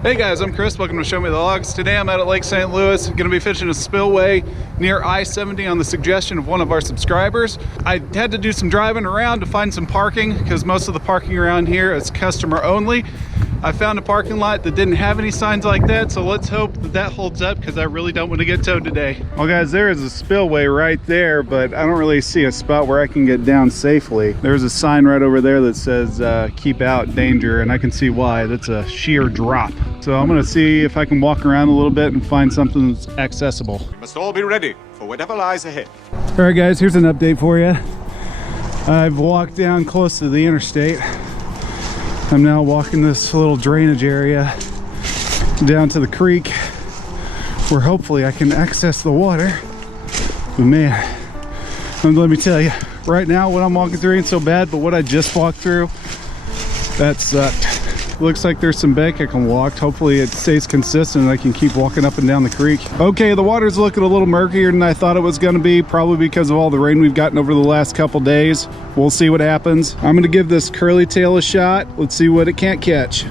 Hey guys, I'm Chris. Welcome to Show Me the Logs. Today I'm out at Lake St. Louis. Going to be fishing a spillway near I-70 on the suggestion of one of our subscribers. I had to do some driving around to find some parking because most of the parking around here is customer only. I found a parking lot that didn't have any signs like that, so let's hope that that holds up because I really don't want to get towed today. Well guys, there is a spillway right there, but I don't really see a spot where I can get down safely. There's a sign right over there that says keep out, danger, and I can see why. That's a sheer drop. So I'm gonna see if I can walk around a little bit and find something that's accessible. You must all be ready for whatever lies ahead. All right guys, here's an update for you. I've walked down close to the interstate. I'm now walking this little drainage area down to the creek where hopefully I can access the water. But man, let me tell you, right now what I'm walking through ain't so bad, but what I just walked through, that sucked. Looks like there's some bank I can walk. Hopefully it stays consistent and I can keep walking up and down the creek. Okay, the water's looking a little murkier than I thought it was gonna be, probably because of all the rain we've gotten over the last couple days. We'll see what happens. I'm gonna give this curly tail a shot. Let's see what it can't catch.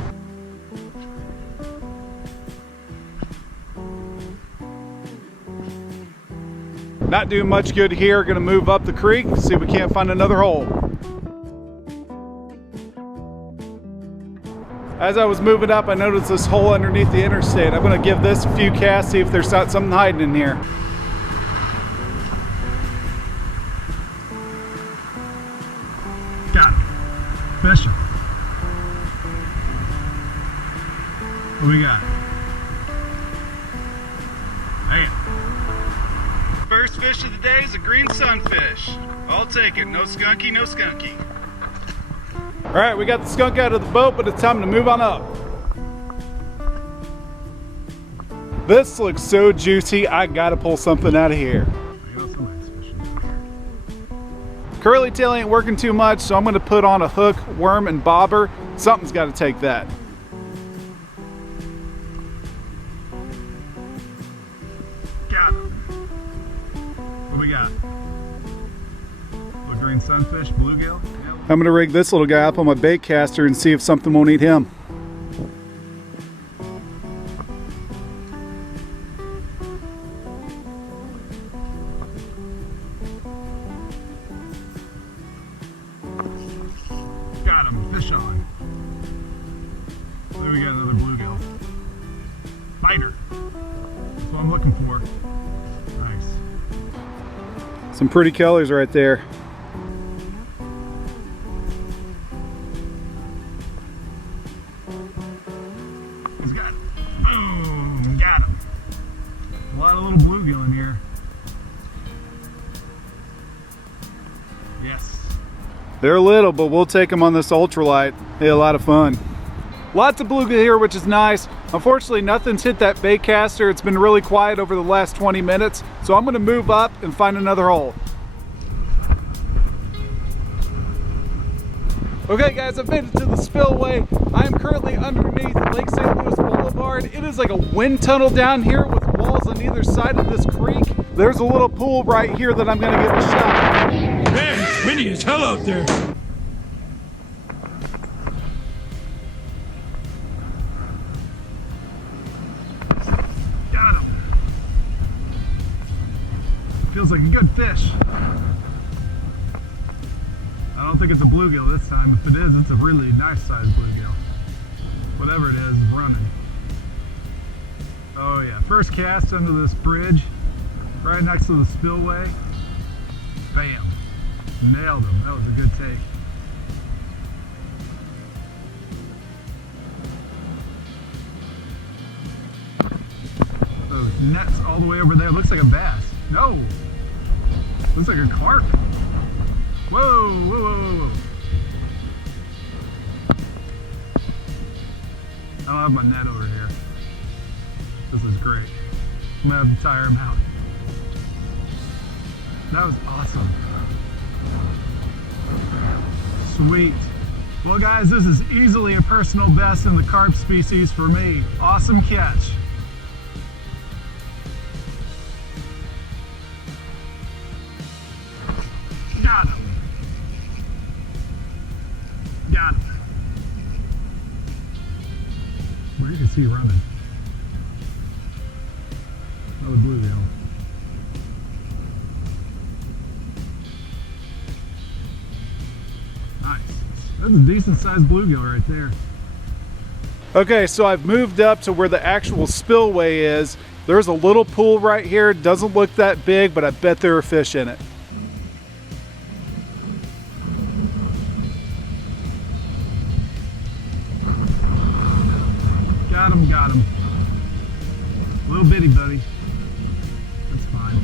Not doing much good here. Gonna move up the creek, see if we can't find another hole. As I was moving up, I noticed this hole underneath the interstate. I'm gonna give this a few casts, see if there's not something hiding in here. Got it. Fishing. What do we got? Man. First fish of the day is a green sunfish. I'll take it. No skunky, no skunky. All right, we got the skunk out of the boat, but it's time to move on up. This looks so juicy, I gotta pull something out of here. Curly tail ain't working too much, so I'm gonna put on a hook, worm, and bobber. Something's gotta take that. Got him. What do we got? Little green sunfish, bluegill? I'm gonna rig this little guy up on my bait caster and see if something won't eat him. Got him, fish on. There we got another bluegill. Biter. That's what I'm looking for. Nice. Some pretty colors right there. Boom, got him. A lot of little bluegill in here. Yes. They're little, but we'll take them on this ultralight. They had a lot of fun. Lots of bluegill here, which is nice. Unfortunately, nothing's hit that bait caster. It's been really quiet over the last 20 minutes. So I'm gonna move up and find another hole. Okay guys, I've made it to the spillway. I am currently underneath Lake St. Louis Boulevard. It is like a wind tunnel down here with walls on either side of this creek. There's a little pool right here that I'm gonna give a shot. Man, it's windy as hell out there. Got him. Feels like a good fish. I don't think it's a bluegill this time. If it is, it's a really nice sized bluegill. Whatever it is running. Oh yeah, first cast under this bridge, right next to the spillway. Bam, nailed him. That was a good take. Those nets all the way over there. Looks like a bass. No, looks like a carp. Whoa, whoa, whoa, whoa. I don't have my net over here. This is great. I'm gonna have to tire him out. That was awesome. Sweet. Well guys, this is easily a personal best in the carp species for me. Awesome catch. Got him. Got him. Where is see you running. Another bluegill. Nice. That's a decent sized bluegill right there. Okay, so I've moved up to where the actual spillway is. There's a little pool right here. Doesn't look that big, but I bet there are fish in it. Got him. Little bitty buddy. That's fine.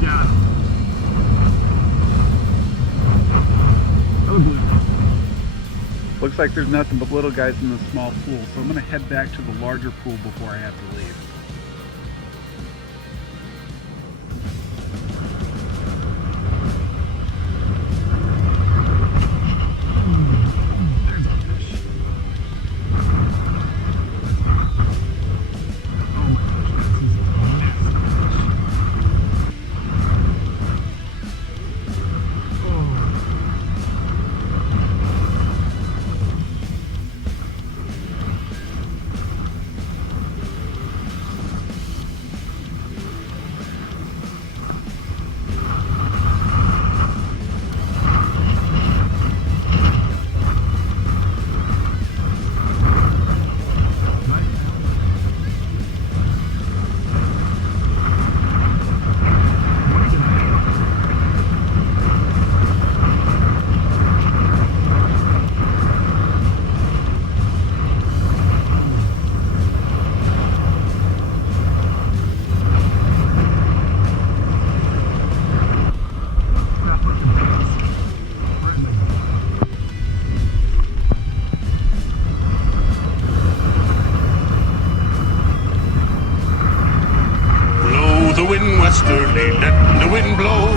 Got him. Another blue. Looks like there's nothing but little guys in the small pool, so I'm gonna head back to the larger pool before I have to leave. The wind westerly, let the wind blow.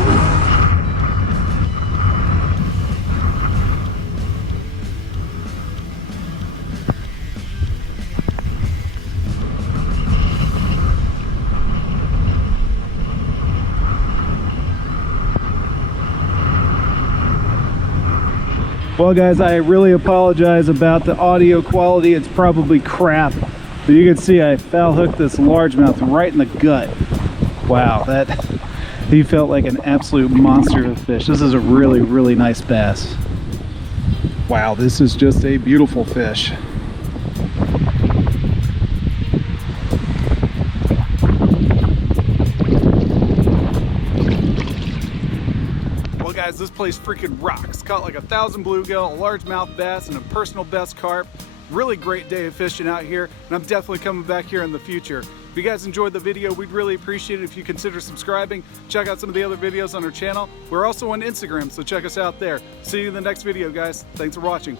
Well guys, I really apologize about the audio quality. It's probably crap, but you can see I foul hooked this largemouth right in the gut. Wow, he felt like an absolute monster of a fish. This is a really, really nice bass. Wow, this is just a beautiful fish. Well guys, this place freaking rocks. Caught like 1,000 bluegill, a largemouth bass, and a personal best carp. Really great day of fishing out here, and I'm definitely coming back here in the future. If you guys enjoyed the video, we'd really appreciate it if you consider subscribing. Check out some of the other videos on our channel. We're also on Instagram, so check us out there. See you in the next video, guys. Thanks for watching.